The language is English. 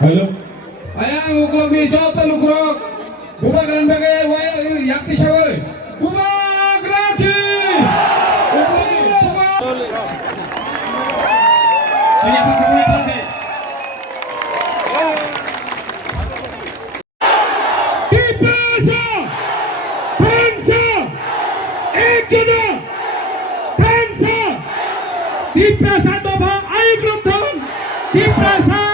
Halo. Ayang uklog ni Jota Lukrok. Bubag ran bagay yakti siya. Bubag raki. Uklog ni bubag. Sini apa kamu pakai? Dipasa. Bangsa. Ekana. Bangsa. Dipasa to bha ai klub thong. Dipasa